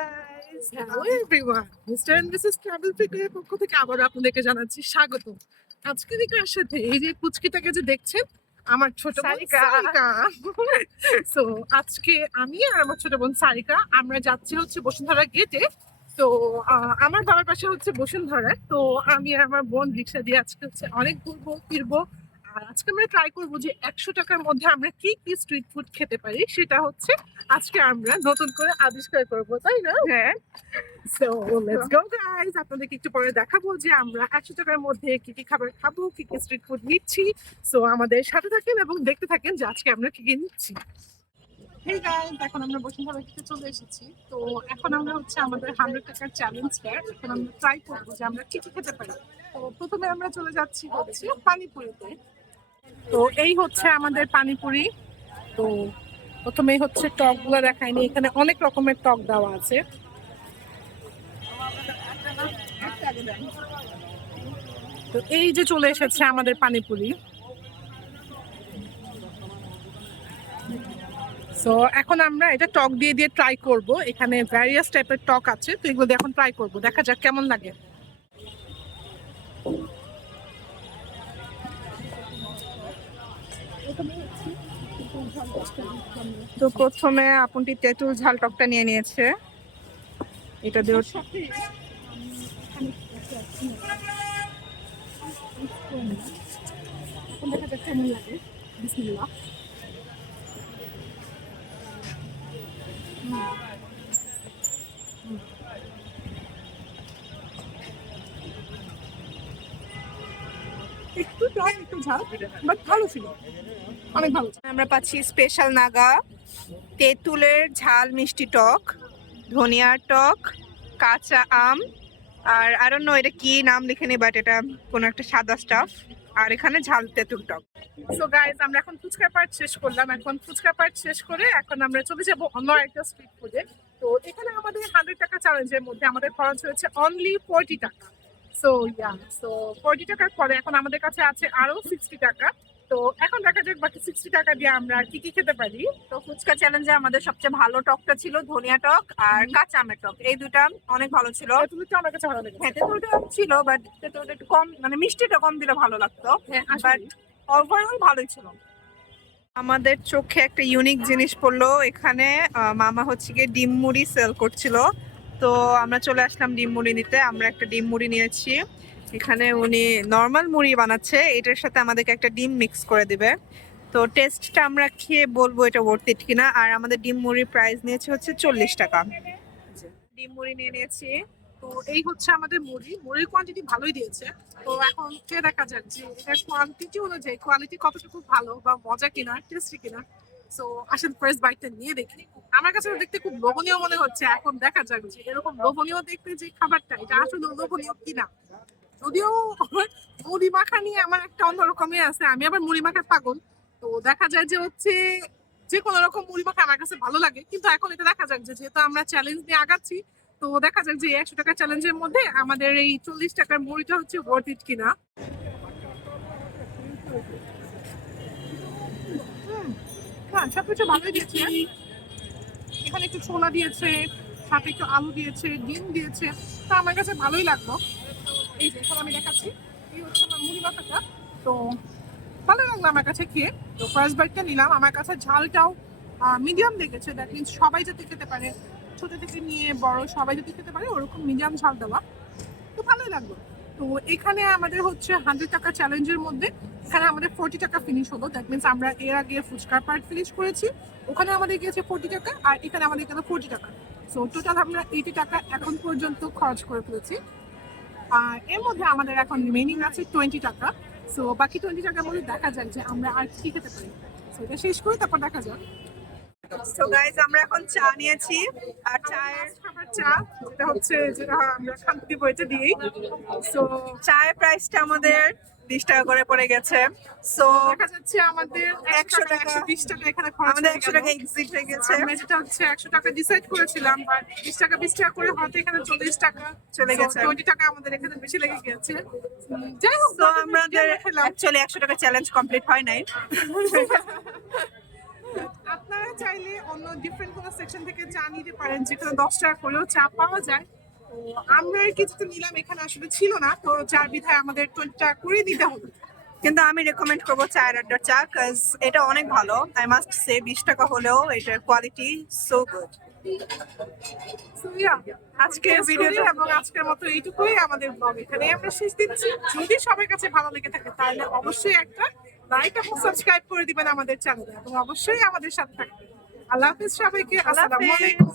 guys! Hello everyone! Mr. and Mrs. Travel Freak এর পক্ষ থেকে আবার আপনাদেরকে জানাচ্ছি স্বাগত। আজকে কার সাথে এই যে পুচকিটাকে যে দেখছেন আমার ছোট বোন সারিকা। সো আজকে আমি আর আমার ছোট বোন সারিকা আমরা যাচ্ছি হচ্ছে বসুন্ধরা গেটে। তো আমার বাবার পাশে হচ্ছে বসুন্ধরা। তো আমি আর আমার বোন রিক্সা দিয়ে আজকে হচ্ছে অনেক ঘুরবো ফিরবো। আর আজকে আমরা ট্রাই করবো যে 100 টাকার মধ্যে আমরা কি কি স্ট্রিট ফুড খেতে পারি, সেটা হচ্ছে আজকে আমরা নতুন করে আবিষ্কার করবো, তাই না? হ্যাঁ, সো লেটস গো গাইস, আপনাদেরকে একটু পরে দেখাবো যে আমরা 100 টাকার মধ্যে কি কি খাবার খাবো, কি কি স্ট্রিট ফুড নিচ্ছি। সো আমাদের সাথে থাকেন এবং দেখতে থাকেন যে আজকে আমরা কি কি নিচ্ছি। হেই গাইস, এখন আমরা বসুন্ধরা থেকে চলে এসেছি। তো এখন আমরা হচ্ছে আমাদের 100 টাকার চ্যালেঞ্জটা এখন আমরা ট্রাই করবো যে আমরা কি কি খেতে পারি। তো প্রথমে আমরা চলে যাচ্ছি হচ্ছে পানিপুরিতে। তো এই হচ্ছে আমাদের পানিপুরি। তো প্রথমেই হচ্ছে টক গুলো দেখায়নি, এখানে অনেক রকমের টক দেওয়া আছে। তো এই যে চলে এসেছে আমাদের পানিপুরি। সো এখন আমরা এটা টক দিয়ে দিয়ে ট্রাই করব। এখানে ভ্যারিয়াস টাইপের টক আছে, তো এগুলো দিয়ে এখন ট্রাই করব, দেখা যাক কেমন লাগে। তো প্রথমে আপনটি তেঁতুল ঝাল টকটা নিয়ে নিয়েছে। এটা দিয়ে দেখা যাক কেমন লাগে। বিসমিল্লাহ। একটু টক একটু ঝাল, বাট ভালো ছিল, অনেক ভালো ছিল। আমরা পাচ্ছি স্পেশাল নাগা তেঁতুলের ঝাল মিষ্টি টক, ধনিয়ার টক, কাঁচা আম, আর আই ডোন্ট নো এটা কি নাম লিখেনি, বাট এটা কোনো একটা সাদা স্টাফ, আর এখানে ঝাল তেঁতুল টক। সো গাইস, আমরা এখন ফুচকার পার্ট শেষ করলাম। এখন ফুচকার পার্ট শেষ করে এখন আমরা চলে যাব অন্য একটা স্ট্রিট ফুডে। তো এখানে আমাদের 100 টাকা চ্যালেঞ্জের মধ্যে আমাদের খরচ হয়েছে অনলি 40 টাকা। সো সো 40 টাকার পরে এখন আমাদের কাছে আছে আরো 60 টাকা। তো এখন দেখা যাক বাকি 60 টাকা দিয়ে আমরা কি কি খেতে পারি। তো ফুচকা চ্যালেঞ্জে আমাদের সবচেয়ে ভালো টকটা ছিল ধনিয়া টক আর কাঁচা আমের টক, এই দুটা অনেক ভালো ছিল। তেঁতুলটা আমার কাছে ভালো লেগেছে। হ্যাঁ, তেঁতুলটা ছিল, বাট তেঁতুলটা একটু কম, মানে মিষ্টিটা কম দিলে ভালো লাগতো, হ্যাঁ, বাট আসলে ওভারঅল ভালোই ছিল। আমাদের চোখে একটা ইউনিক জিনিস পড়লো, এখানে মামা হচ্ছে গিয়ে ডিম মুড়ি সেল করছিল। তো আমরা চলে আসলাম ডিম মুড়ি নিতে। আমরা একটা ডিম মুড়ি নিয়েছি। এখানে উনি নর্মাল মুড়ি বানাচ্ছে, এটার সাথে আমাদেরকে একটা ডিম মিক্স করে দিবে। তো টেস্টটা আমরা খেয়ে বলবো এটা ওয়ার্থ ইট কিনা। আর আমাদের ডিম মুড়ির প্রাইস নিয়েছে হচ্ছে 40 টাকা। ডিম মুড়ি নিয়ে নিয়েছি। তো এই হচ্ছে আমাদের মুড়ির কোয়ান্টিটি ভালোই দিয়েছে। তো এখন খেয়ে দেখা যাক যে এটার কোয়ান্টিটি অনুযায়ী কোয়ালিটি কতটুকু ভালো বা মজা কিনা, টেস্টি কিনা। সো আসেন ফার্স্ট বাইটটা নিয়ে দেখি। আমার কাছে দেখতে খুব লোভনীয় মনে হচ্ছে। এখন দেখা যাক যে এরকম লোভনীয় দেখতে যে খাবারটা, এটা আসলে লোভনীয় কিনা। যদিও মুড়ি মাখা নিয়ে আমার একটা অন্যরকমই আছে, আমি আবার মুড়ি মাখার পাগল। তো দেখা যায় যে হচ্ছে যে কোনো রকম মুড়ি মাখা আমার কাছে ভালো লাগে। কিন্তু এখন এটা দেখা যাক যে যেহেতু আমরা চ্যালেঞ্জ নিয়ে আগাচ্ছি, তো দেখা যাক যে 100 টাকা চ্যালেঞ্জের মধ্যে আমাদের এই 40 টাকার মুড়িটা হচ্ছে ওয়ার্থ ইট কিনা। হ্যাঁ, সবকিছু ভালোই দিয়েছে। এখানে একটু ছোলা দিয়েছে, সাথে একটু আলু দিয়েছে, ডিম দিয়েছে। তো আমার কাছে ভালোই লাগলো। এই যে এখন আমি দেখাচ্ছি, এই হচ্ছে আমার মুড়ি মাখাটা। তো ভালো লাগলো আমার কাছে খেয়ে। তো ফার্স্ট বাইটটা নিলাম। আমার কাছে ঝালটাও মিডিয়াম লেগেছে, দ্যাট মিনস সবাই যাতে খেতে পারে, ছোট থেকে নিয়ে বড় সবাই যদি খেতে পারে ওরকম মিডিয়াম ঝাল দেওয়া। তো ভালোই লাগলো। তো এখানে আমাদের হচ্ছে 100 টাকা চ্যালেঞ্জের মধ্যে এখানে আমাদের 40 টাকা ফিনিশ হলো। দ্যাট মিনস আমরা এর আগে ফুচকার পার্ট ফিনিশ করেছি, ওখানে আমাদের গিয়েছে 40 টাকা, আর এখানে আমাদের গেল 40 টাকা। সো টোটাল আমরা 80 টাকা এখন পর্যন্ত খরচ করে ফেলেছি। আর এর মধ্যে আমাদের এখন রিমেইনিং আছে 20 টাকা। সো বাকি 20 টাকার মধ্যে দেখা যাক যে আমরা আর কি খেতে পারি। সো এটা শেষ করি, তারপর দেখা যাক। তো গাইস, আমরা এখন চা নিয়েছি, আর চায়ের খাবার চা, যেটা আমরা শান্তি বইতে দিই। সো চায়ের প্রাইসটা আমাদের 20 টাকা করে পড়ে গেছে। সো দেখা যাচ্ছে আমাদের 100 টাকা, 120 টাকা এখানে খরচ আমাদের হয়ে 100 গেল। টাকা এক্সিট হয়ে গেছে। আমরা যেটা হচ্ছে 100 টাকা ডিসাইড করেছিলাম, বাট 20 টাকা 20 টাকা করে হতে এখানে 40 টাকা চলে গেছে। 20 টাকা আমাদের এখানে বেশি লেগে গেছে। যাই হোক, তো আমাদের অ্যাকচুয়ালি 100 টাকা চ্যালেঞ্জ কমপ্লিট হয় নাই। আপনারা চাইলে অন্য ডিফারেন্ট কোনো সেকশন থেকে চা নিতে পারেন, যেখানে 10 টাকা করেও চা পাওয়া যায়। তো আমরা কিছু তো নিলাম, এখানে আসলে ছিল না, তো চার বিধায় আমাদের 20 টাকা করে দিতে হবে। কিন্তু আমি রেকমেন্ড করবো চায়ের আড্ডার চা, কাজ এটা অনেক ভালো। আই মাস্ট সে 20 টাকা হলেও এটার quality so good. So, yeah, আজকের ভিডিও এবং আজকের মতো এইটুকুই আমাদের ব্লগ, এখানে আমরা শেষ দিচ্ছি। যদি সবার কাছে ভালো লেগে থাকে তাহলে অবশ্যই একটা লাইক এবং সাবস্ক্রাইব করে দিবেন আমাদের চ্যানেলে, এবং অবশ্যই আমাদের সাথে থাকবেন। আল্লাহ হাফেজ সবাইকে। আসসালামু আলাইকুম।